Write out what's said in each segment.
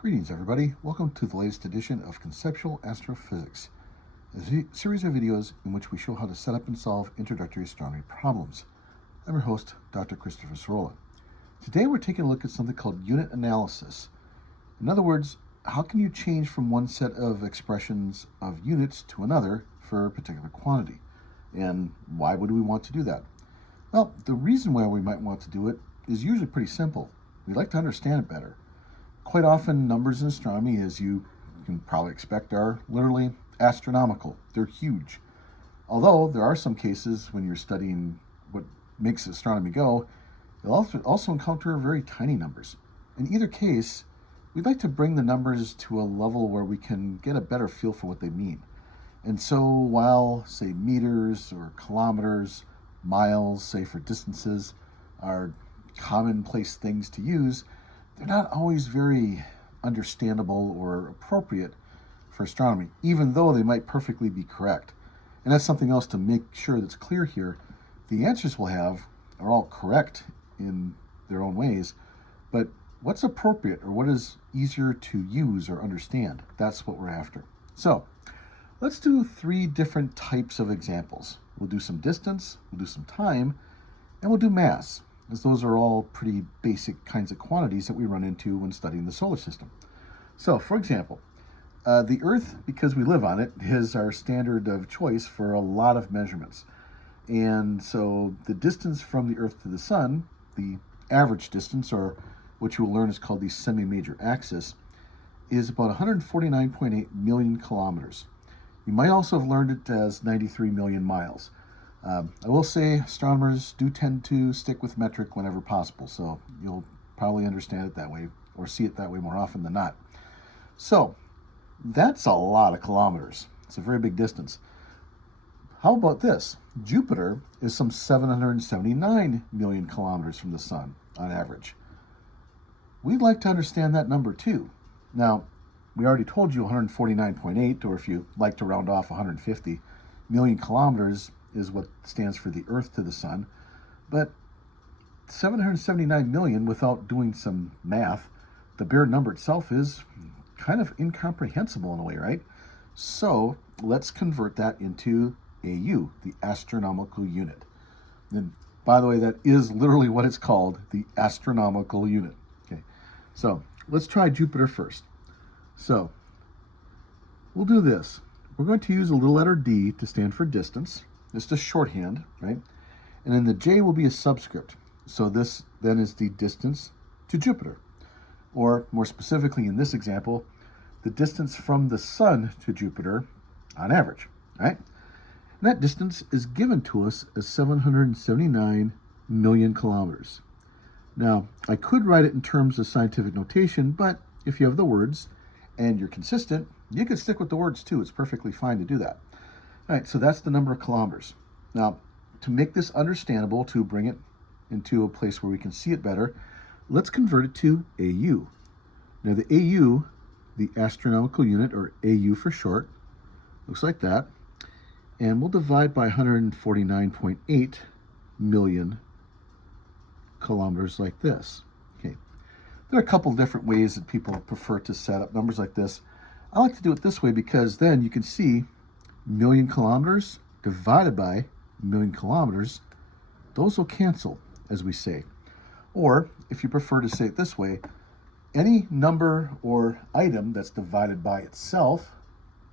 Greetings, everybody. Welcome to the latest edition of Conceptual Astrophysics, a series of videos in which we show how to set up and solve introductory astronomy problems. I'm your host, Dr. Christopher Sorolla. Today we're taking a look at something called unit analysis. In other words, how can you change from one set of expressions of units to another for a particular quantity? And why would we want to do that? Well, the reason why we might want to do it is usually pretty simple. We'd like to understand it better. Quite often, numbers in astronomy, as you can probably expect, are literally astronomical. They're huge. Although there are some cases when you're studying what makes astronomy go, you'll also encounter very tiny numbers. In either case, we'd like to bring the numbers to a level where we can get a better feel for what they mean. And so while, say, meters or kilometers, miles, say for distances, are commonplace things to use, they're not always very understandable or appropriate for astronomy, even though they might perfectly be correct. And that's something else to make sure that's clear here. The answers we'll have are all correct in their own ways, but what's appropriate or what is easier to use or understand, that's what we're after. So let's do 3 different types of examples. We'll do some distance, we'll do some time, and we'll do mass, as those are all pretty basic kinds of quantities that we run into when studying the solar system. So, for example, the Earth, because we live on it, is our standard of choice for a lot of measurements. And so the distance from the Earth to the Sun, the average distance, or what you will learn is called the semi-major axis, is about 149.8 million kilometers. You might also have learned it as 93 million miles. I will say astronomers do tend to stick with metric whenever possible, so you'll probably understand it that way or see it that way more often than not. So that's a lot of kilometers. It's a very big distance. How about this? Jupiter is some 779 million kilometers from the Sun on average. We'd like to understand that number too. Now, we already told you 149.8, or if you like to round off 150 million kilometers is what stands for the Earth to the Sun, but 779 million, without doing some math, the bare number itself is kind of incomprehensible in a way, right? So let's convert that into AU, the astronomical unit. And by the way, that is literally what it's called, the astronomical unit. Okay, so let's try Jupiter first. So we'll do this. We're going to use a little letter D to stand for distance. Just a shorthand, right? And then the J will be a subscript. So this then is the distance to Jupiter. Or more specifically in this example, the distance from the Sun to Jupiter on average, right? And that distance is given to us as 779 million kilometers. Now, I could write it in terms of scientific notation, but if you have the words and you're consistent, you can stick with the words too. It's perfectly fine to do that. All right, so that's the number of kilometers. Now, to make this understandable, to bring it into a place where we can see it better, let's convert it to AU. Now, the AU, the astronomical unit, or AU for short, looks like that. And we'll divide by 149.8 million kilometers like this. Okay. There are a couple different ways that people prefer to set up numbers like this. I like to do it this way because then you can see million kilometers divided by million kilometers, those will cancel, as we say. Or, if you prefer to say it this way, any number or item that's divided by itself,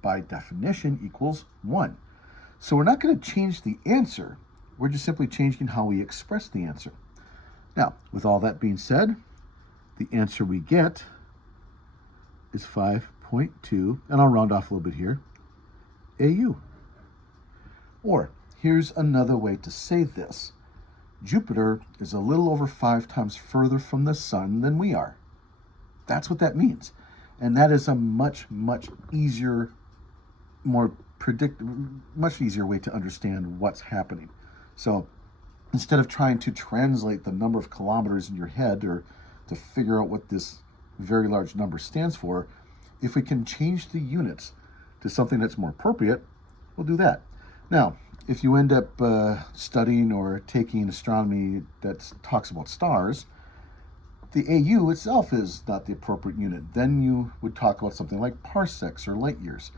by definition, equals 1. So we're not going to change the answer. We're just simply changing how we express the answer. Now, with all that being said, the answer we get is 5.2, and I'll round off a little bit here, AU. Or, here's another way to say this. Jupiter is a little over 5 times further from the Sun than we are. That's what that means. And that is a much easier, much easier way to understand what's happening. So instead of trying to translate the number of kilometers in your head or to figure out what this very large number stands for, if we can change the units to something that's more appropriate, we'll do that. Now, if you end up studying or taking astronomy that talks about stars, the AU itself is not the appropriate unit. Then you would talk about something like parsecs or light years.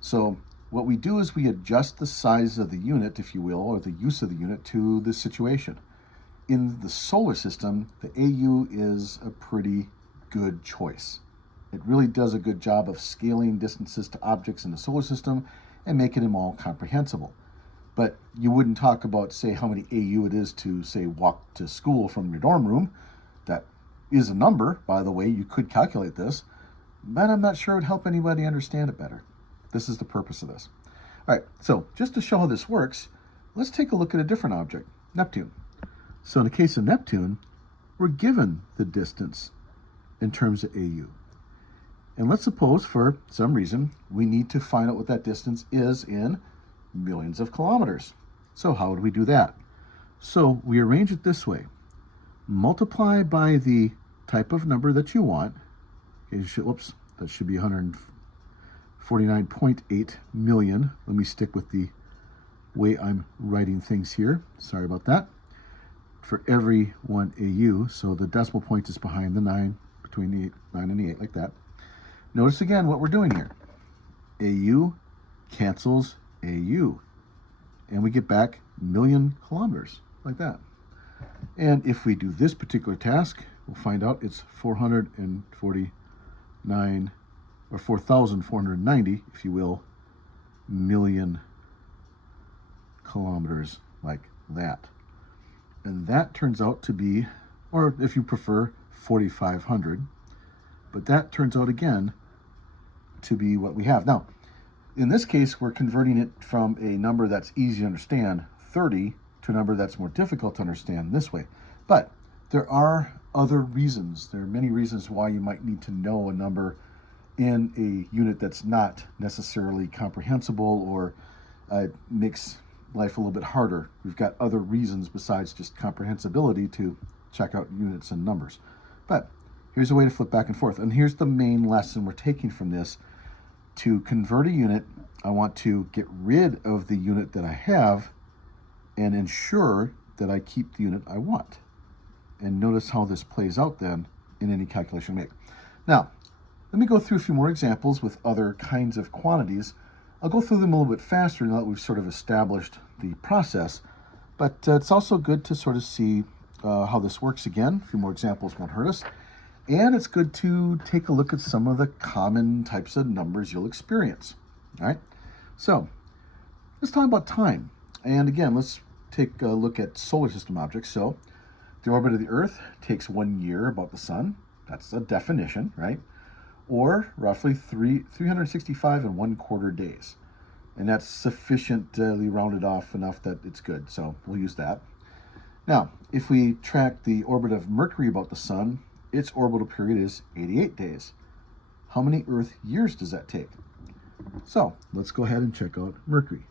So what we do is we adjust the size of the unit, if you will, or the use of the unit to the situation. In the solar system, the AU is a pretty good choice. It really does a good job of scaling distances to objects in the solar system and making them all comprehensible. But you wouldn't talk about, say, how many AU it is to, say, walk to school from your dorm room. That is a number, by the way. You could calculate this, but I'm not sure it would help anybody understand it better. This is the purpose of this. All right, so just to show how this works, let's take a look at a different object, Neptune. So in the case of Neptune, we're given the distance in terms of AU. And let's suppose for some reason we need to find out what that distance is in millions of kilometers. So how would we do that? So we arrange it this way. Multiply by the type of number that you want. Okay, whoops, that should be 149.8 million. Let me stick with the way I'm writing things here. Sorry about that. For every 1 AU, so the decimal point is behind the 9, between the 9 and the 8, like that. Notice again what we're doing here. AU cancels AU, and we get back million kilometers, like that. And if we do this particular task, we'll find out it's 449, or 4,490, if you will, million kilometers, like that. And that turns out to be, or if you prefer, 4,500. But that turns out again to be what we have. Now, in this case, we're converting it from a number that's easy to understand, 30, to a number that's more difficult to understand this way. But there are other reasons. There are many reasons why you might need to know a number in a unit that's not necessarily comprehensible or makes life a little bit harder. We've got other reasons besides just comprehensibility to check out units and numbers. But here's a way to flip back and forth. And here's the main lesson we're taking from this. To convert a unit, I want to get rid of the unit that I have and ensure that I keep the unit I want. And notice how this plays out then in any calculation we make. Now, let me go through a few more examples with other kinds of quantities. I'll go through them a little bit faster now that we've sort of established the process, but it's also good to sort of see how this works again. A few more examples won't hurt us. And it's good to take a look at some of the common types of numbers you'll experience. All right, so let's talk about time. And again, let's take a look at solar system objects. So the orbit of the Earth takes 1 year about the sun. That's a definition, right? Or roughly 365 and 1/4 days. And that's sufficiently rounded off enough that it's good. So we'll use that. Now, if we track the orbit of Mercury about the sun, its orbital period is 88 days. How many Earth years does that take? So let's go ahead and check out Mercury.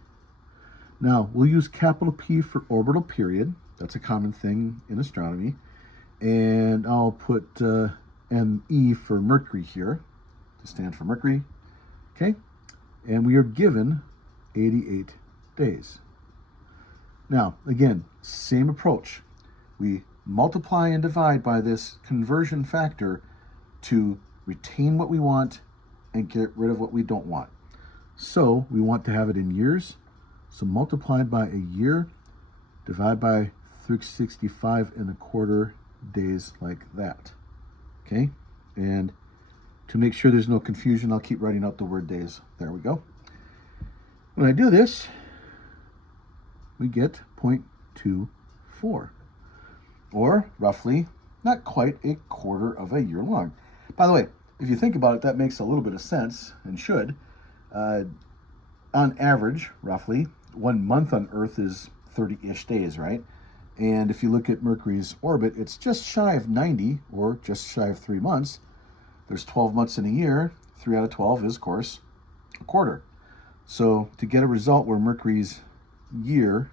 Now, we'll use capital P for orbital period. That's a common thing in astronomy. And I'll put ME for Mercury here to stand for Mercury. Okay? And we are given 88 days. Now, again, same approach. We multiply and divide by this conversion factor to retain what we want and get rid of what we don't want. So we want to have it in years. So multiplied by a year, divide by 365 and 1/4 days, like that. Okay? And to make sure there's no confusion, I'll keep writing out the word days. There we go. When I do this, we get 0.24. Or roughly, not quite a quarter of a year long. By the way, if you think about it, that makes a little bit of sense, and should. On average, roughly, 1 month on Earth is 30-ish days, right? And if you look at Mercury's orbit, it's just shy of 90, or just shy of 3 months. There's 12 months in a year. 3 out of 12 is, of course, a quarter. So to get a result where Mercury's year,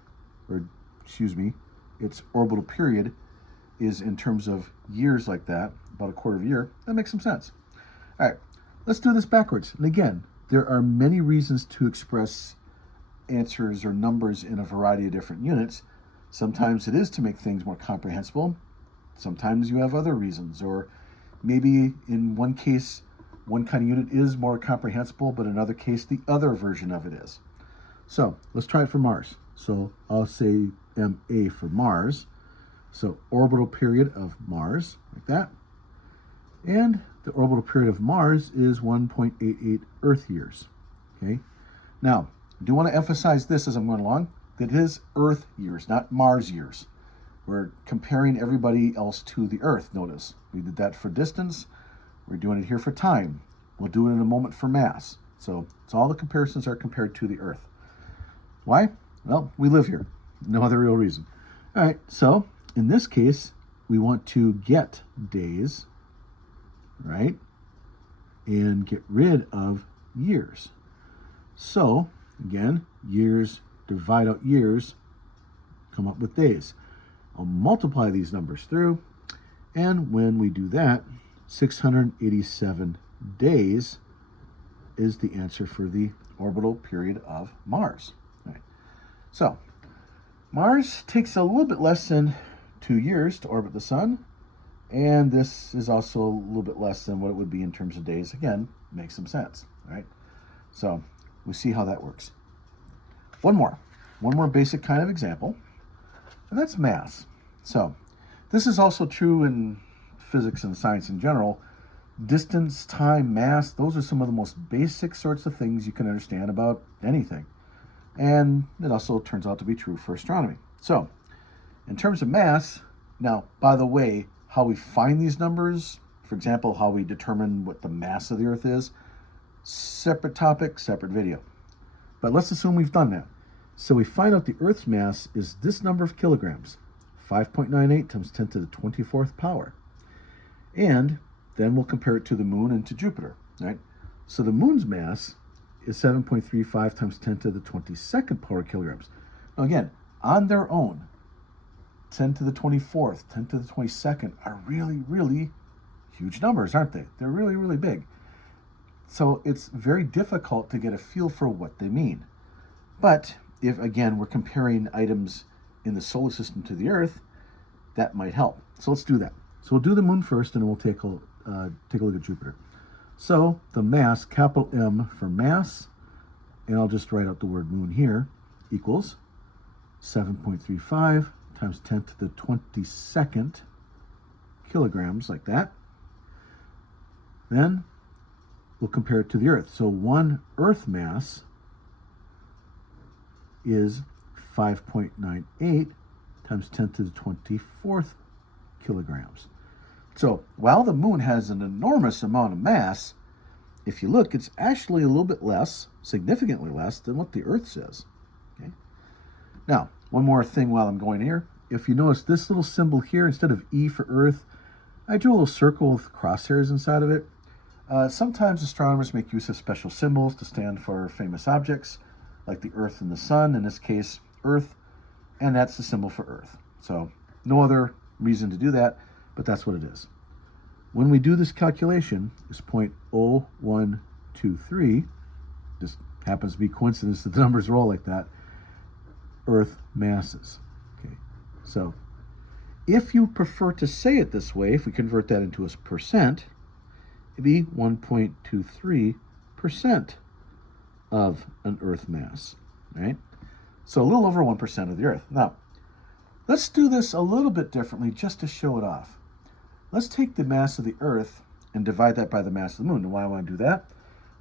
or excuse me, its orbital period is in terms of years like that, about a quarter of a year, that makes some sense. All right, let's do this backwards. And again, there are many reasons to express answers or numbers in a variety of different units. Sometimes it is to make things more comprehensible. Sometimes you have other reasons, or maybe in one case, one kind of unit is more comprehensible, but in another case, the other version of it is. So let's try it for Mars. So I'll say MA for Mars. So orbital period of Mars, like that. And the orbital period of Mars is 1.88 Earth years. Okay. Now, I do want to emphasize this as I'm going along, that it is Earth years, not Mars years. We're comparing everybody else to the Earth, notice. We did that for distance. We're doing it here for time. We'll do it in a moment for mass. So all the comparisons are compared to the Earth. Why? Well, we live here. No other real reason. All right, so in this case, we want to get days, right? And get rid of years. So, again, years, divide out years, come up with days. I'll multiply these numbers through, and when we do that, 687 days is the answer for the orbital period of Mars. All right. So, Mars takes a little bit less than 2 years to orbit the sun, and this is also a little bit less than what it would be in terms of days. Again, makes some sense, right? So, we see how that works. One more basic kind of example, and that's mass. So this is also true in physics and science in general. Distance, time, mass, those are some of the most basic sorts of things you can understand about anything. And it also turns out to be true for astronomy. So in terms of mass, now, by the way, how we find these numbers, for example, how we determine what the mass of the Earth is, separate topic, separate video. But let's assume we've done that. So we find out the Earth's mass is this number of kilograms, 5.98 times 10 to the 24th power. And then we'll compare it to the moon and to Jupiter, right? So the moon's mass is 7.35 times 10 to the 22nd power kilograms. Now again, on their own, 10 to the 24th, 10 to the 22nd are really, really huge numbers, aren't they? They're really, really big. So it's very difficult to get a feel for what they mean. But if, again, we're comparing items in the solar system to the Earth, that might help. So let's do that. So we'll do the moon first, and then we'll take a look at Jupiter. So the mass, capital M for mass, and I'll just write out the word moon here, equals 7.35 times 10 to the 22nd kilograms, like that. Then we'll compare it to the Earth. So one Earth mass is 5.98 times 10 to the 24th kilograms. So while the moon has an enormous amount of mass, if you look, it's actually a little bit less, significantly less than what the Earth says. Okay. Now, one more thing while I'm going here. If you notice this little symbol here, instead of E for Earth, I drew a little circle with crosshairs inside of it. Sometimes astronomers make use of special symbols to stand for famous objects, like the Earth and the Sun, in this case, Earth, and that's the symbol for Earth. So no other reason to do that, but that's what it is. When we do this calculation, it's 0.0123, just happens to be coincidence that the numbers roll like that, Earth masses. Okay, so if you prefer to say it this way, if we convert that into a percent, it'd be 1.23% of an Earth mass, right? So a little over 1% of the Earth. Now, let's do this a little bit differently just to show it off. Let's take the mass of the Earth and divide that by the mass of the moon. And why do I want to do that?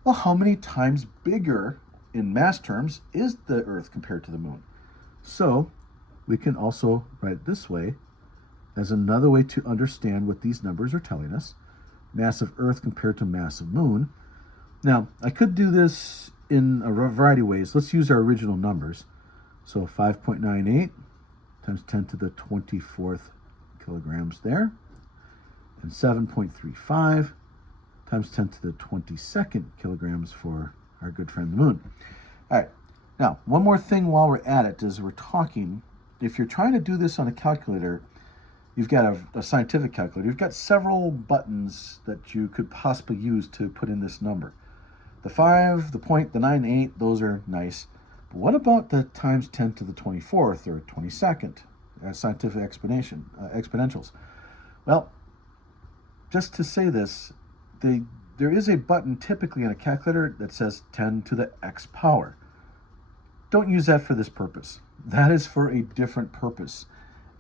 Well, how many times bigger in mass terms is the Earth compared to the moon? So we can also write it this way as another way to understand what these numbers are telling us. Mass of Earth compared to mass of moon. Now, I could do this in a variety of ways. Let's use our original numbers. So 5.98 times 10 to the 24th kilograms there. And 7.35 times 10 to the 22nd kilograms for our good friend the moon. All right. Now, one more thing while we're at it is we're talking, if you're trying to do this on a calculator, you've got a scientific calculator. You've got several buttons that you could possibly use to put in this number. The 5, the point, the 9, 8, those are nice. But what about the times 10 to the 24th or 22nd scientific exponentials? Well, just to say this, there is a button typically in a calculator that says 10 to the x power. Don't use that for this purpose. That is for a different purpose.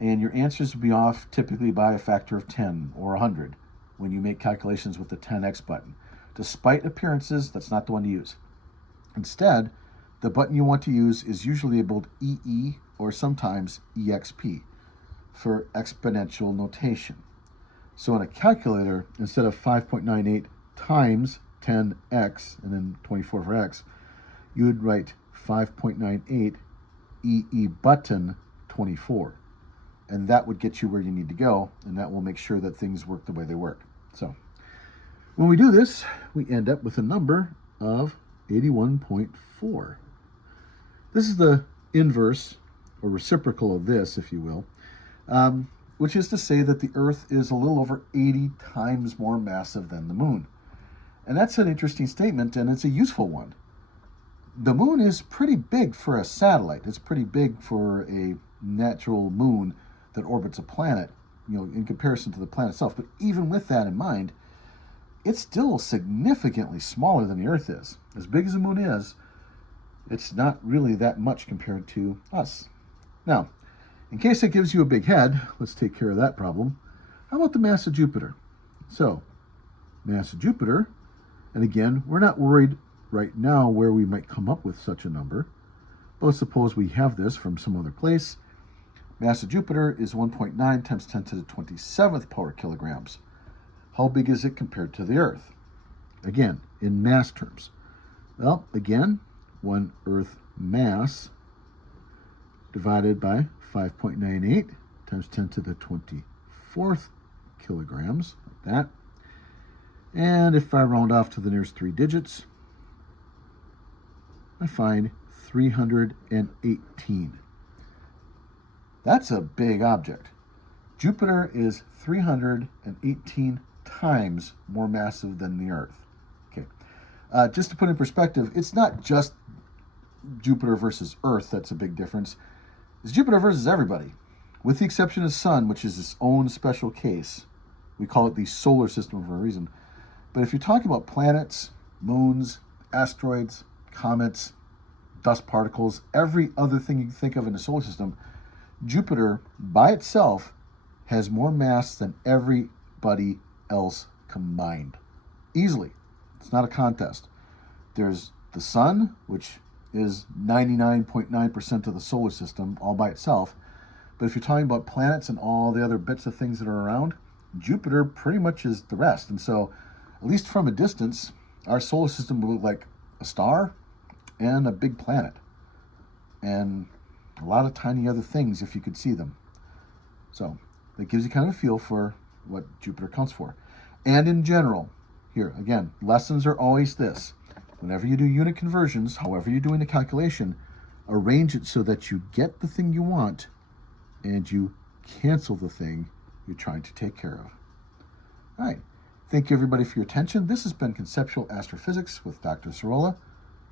And your answers will be off typically by a factor of 10 or 100 when you make calculations with the 10x button. Despite appearances, that's not the one to use. Instead, the button you want to use is usually labeled EE or sometimes EXP for exponential notation. So in a calculator, instead of 5.98 times 10x and then 24 for x, you would write 5.98 EE button 24. And that would get you where you need to go, and that will make sure that things work the way they work. So when we do this, we end up with a number of 81.4. This is the inverse or reciprocal of this, if you will, which is to say that the Earth is a little over 80 times more massive than the Moon. And that's an interesting statement, and it's a useful one. The Moon is pretty big for a satellite. It's pretty big for a natural moon that orbits a planet, in comparison to the planet itself. But even with that in mind, it's still significantly smaller than the Earth is. As big as the Moon is, it's not really that much compared to us. Now, in case it gives you a big head, let's take care of that problem. How about the mass of Jupiter? So, mass of Jupiter, and again, we're not worried right now where we might come up with such a number, but let's suppose we have this from some other place. Mass of Jupiter is 1.9 times 10 to the 27th power kilograms. How big is it compared to the Earth? Again, in mass terms. Well, again, 1 Earth mass divided by 5.98 times 10 to the 24th kilograms, like that. And if I round off to the nearest 3 digits, I find 318. That's a big object. Jupiter is 318 times more massive than the Earth. Okay, just to put in perspective, it's not just Jupiter versus Earth that's a big difference. It's Jupiter versus everybody, with the exception of the Sun, which is its own special case. We call it the solar system for a reason. But if you're talking about planets, moons, asteroids, comets, dust particles, every other thing you can think of in the solar system, Jupiter by itself has more mass than everybody else combined. Easily. It's not a contest. There's the Sun, which is 99.9% of the solar system all by itself. But if you're talking about planets and all the other bits of things that are around, Jupiter pretty much is the rest. And so, at least from a distance, our solar system will look like a star and a big planet. And a lot of tiny other things if you could see them. So that gives you kind of a feel for what Jupiter counts for. And in general, here again, lessons are always this. Whenever you do unit conversions, however you're doing the calculation, arrange it so that you get the thing you want and you cancel the thing you're trying to take care of. All right. Thank you everybody for your attention. This has been Conceptual Astrophysics with Dr. Sorolla.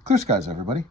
Clear skies, everybody.